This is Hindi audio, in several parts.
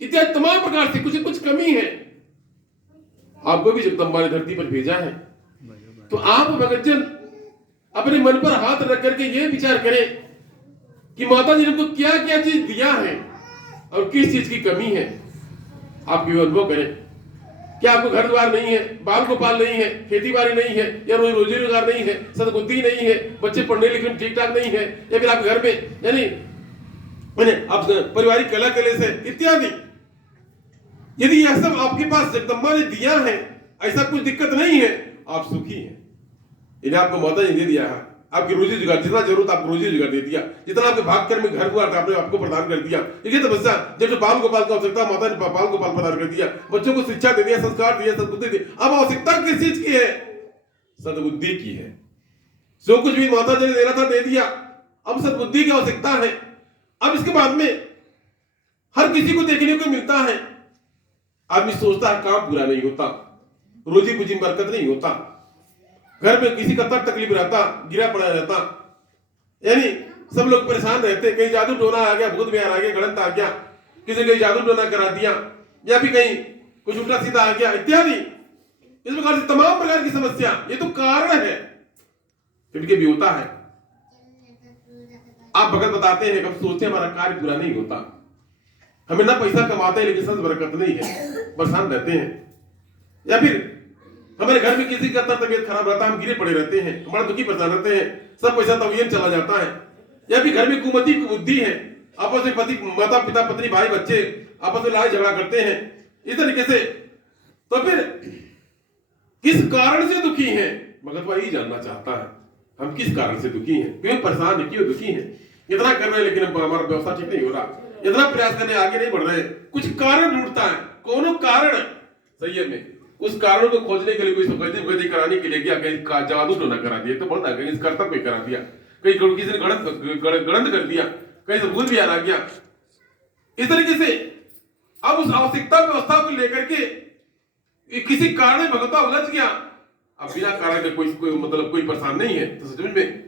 इत्यादि तमाम प्रकार से कुछ न कुछ कमी है। आपको भी जगदम्बा ने धरती पर भेजा है, तो आप भगतजन अपने मन पर हाथ रख करके ये विचार करें कि माता जी ने हमको क्या क्या चीज दिया है और किस चीज की कमी है। आप ये अनुभव करें। क्या आपको घर द्वार नहीं है, बाल गोपाल नहीं है, खेती बाड़ी नहीं है, या रोजी रोजगार नहीं है, सद्बुद्धि नहीं है, बच्चे पढ़ने लिखने में ठीक ठाक नहीं है, या फिर आपके घर में यानी आप पारिवारिक कला कले से इत्यादि, यदि यह सब आपके पास जगदम्बा ने दिया है, ऐसा कुछ दिक्कत नहीं है, आप सुखी हैं। इन्हें आपको माता जी ने दे दिया है। आपकी रोजी जुगाड़, जितना जरूरत आपको रोजी जुगाड़ दे दिया, जितना आपके भाग कर में घर द्वार आपने आपको प्रदान कर दिया। देखिए तपस्या, जब जो बाल गोपाल की आवश्यकता माता ने बाल गोपाल प्रदान कर दिया, बच्चों को शिक्षा दे दिया, संस्कार दिया, सद्बुद्धि दी। अब आवश्यकता किस चीज की है? सद्बुद्धि की है। जो कुछ भी माता जी ने देना था दे दिया, अब सद्बुद्धि की आवश्यकता है। अब इसके बाद में हर किसी को देखने को मिलता है, आदमी सोचता है काम पूरा नहीं होता, रोजी पूजी में बरकत नहीं होता, घर में किसी का तकलीफ रहता, गिरा पड़ा रहता, यानी सब लोग परेशान रहते। कहीं जादू टोना आ गया, भूत बिहार आ गया, गणित आ गया, किसी कहीं जादू टोना करा दिया, या फिर कहीं कुछ उल्टा सीधा आ गया इत्यादि। इस प्रकार से तमाम प्रकार की समस्या, ये तो कारण है, फिर भी होता है। आप भगत बताते हैं, कब सोचते हैं हमारा कार्य पूरा नहीं होता, हमें ना पैसा कमाते हैं लेकिन सब बरकत नहीं है, परेशान रहते हैं। या फिर हमारे घर में किसी का तबीयत खराब रहता है, हम गिरे पड़े रहते हैं, हमारा दुखी परेशान रहते हैं, सब पैसा तवीयन चला जाता है। या फिर घर में कुमति कुबुद्धि है, आपस में पति माता पिता पत्नी भाई बच्चे आपस में लड़ाई झगड़ा करते हैं इस तरीके से। तो फिर किस कारण से दुखी हैं? भगत वही जानना चाहता है, हम किस कारण से दुखी हैं, क्यों परेशान है, क्यों दुखी हैं। इतना कर रहे हैं लेकिन हमारा व्यवस्था ठीक नहीं हो रहा, इतना प्रयास करने आगे नहीं बढ़ रहे, कुछ कारण ढूंढता है। कौन कारण सही है में उस कारणों को खोजने के लिए कोई सुगति कराने के लिए गया, कहीं जादू टोना करा दिया तो बढ़ता, कहीं कर्तव्य कोई करा दिया, कहीं किसी ने गणत कर दिया, कहीं से भूल भी आ गया। इस तरीके से अब उस आवश्यकता व्यवस्था को लेकर के किसी कारण भगवता उलझ गया। अब बिना कारण के कोई मतलब कोई परेशान नहीं है, तो समझ में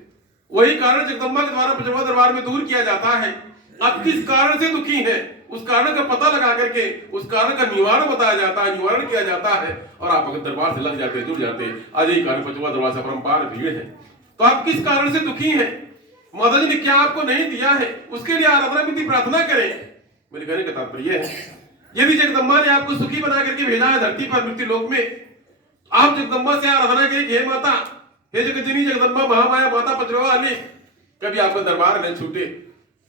वही कारण जगदम्बा के द्वारा पंचमा दरबार में दूर किया जाता है। अब किस कारण से दुखी है, उस कारण का पता लगा करके उस कारण का निवारण बताया जाता है, निवारण किया जाता है, और आप अगर दरबार से लग जाते हैं, जुड़ जाते हैं। आज यही कारण पंचमा दरबार से अपरंपार भीड़ है। तो आप किस कारण से दुखी हैं, माता जी ने क्या आपको नहीं दिया है, उसके लिए आराधना विधि प्रार्थना करें। मेरे कहने का तात्पर्य है, यदि जगदम्बा ने आपको सुखी बना करके भेजा है धरती पर मृत्यु लोक में, आप जगदम्बा से आराधना करें, हे माता, हे जगतजननी जगदम्बा महामाया माता पंचमा वाली, कभी आपका दरबार न छूटे,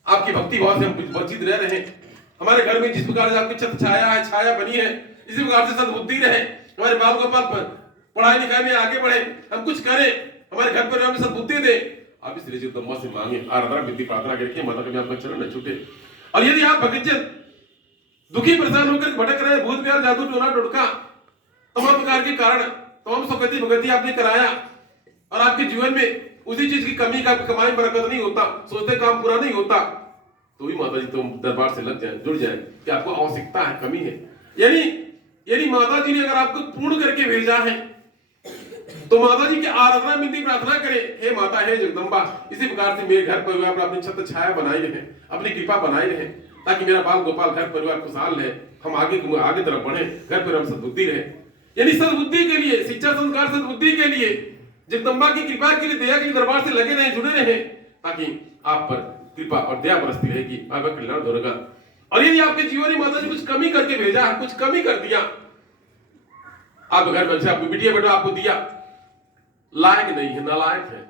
आपकी भक्ति भाव से हम वंचित रह रहे हैं। हमारे घर में जिस प्रकार से आपकी छत छाया है, छाया बनी है, इसी प्रकार से सद्बुद्धि रहे, हमारे बाल गोपाल पढ़ाई लिखाई में आगे बढ़े, हम कुछ करें, हमारे घर पर हमें सद्बुद्धि दे। आप इसलिए जगदम्बा से मांगे, आराधना विधि प्रार्थना करके माता कभी आपका चरण न छूटे। और यदि आप भगतजन दुखी परेशान होकर भटक रहे, भूत प्यार जादू टोना टोटका तमाम प्रकार के कारण, तमाम सुगति भगति आपने कराया, और आपके जीवन में उसी चीज की कमी का कमाई बरकत नहीं होता, सोचते काम पूरा नहीं होता, तो भी माता जी तुम दरबार से लग जाए, जुड़ जाए कि आपको आवश्यकता है, कमी है। यानी माता जी ने अगर आपको पूर्ण करके भेजा है, तो माता जी की आराधना विधि प्रार्थना करें, हे माता, हे जगदम्बा, इसी प्रकार से मेरे घर परिवार पर अपनी छत्र छाया बनाई रहे, अपनी कृपा बनाई रहे, ताकि मेरा बाल गोपाल घर परिवार खुशहाल रहे, हम आगे तरफ बढ़े, घर पर हम सद्बुद्धि रहे। यानी सद्बुद्धि के लिए, शिक्षा संस्कार सद्बुद्धि के लिए, जगदम्बा की कृपा के लिए, दया के लिए दरबार से लगे रहे, जुड़े रहे, ताकि आप पर कृपा और दया बरसती रहेगी, आपका कल्याण होगा। और यदि आपके जीवन में माता जी कुछ कमी करके भेजा है, कुछ कमी कर दिया, आप घर में अच्छा बिटिया बेटा आपको दिया, लायक नहीं है, नालायक है,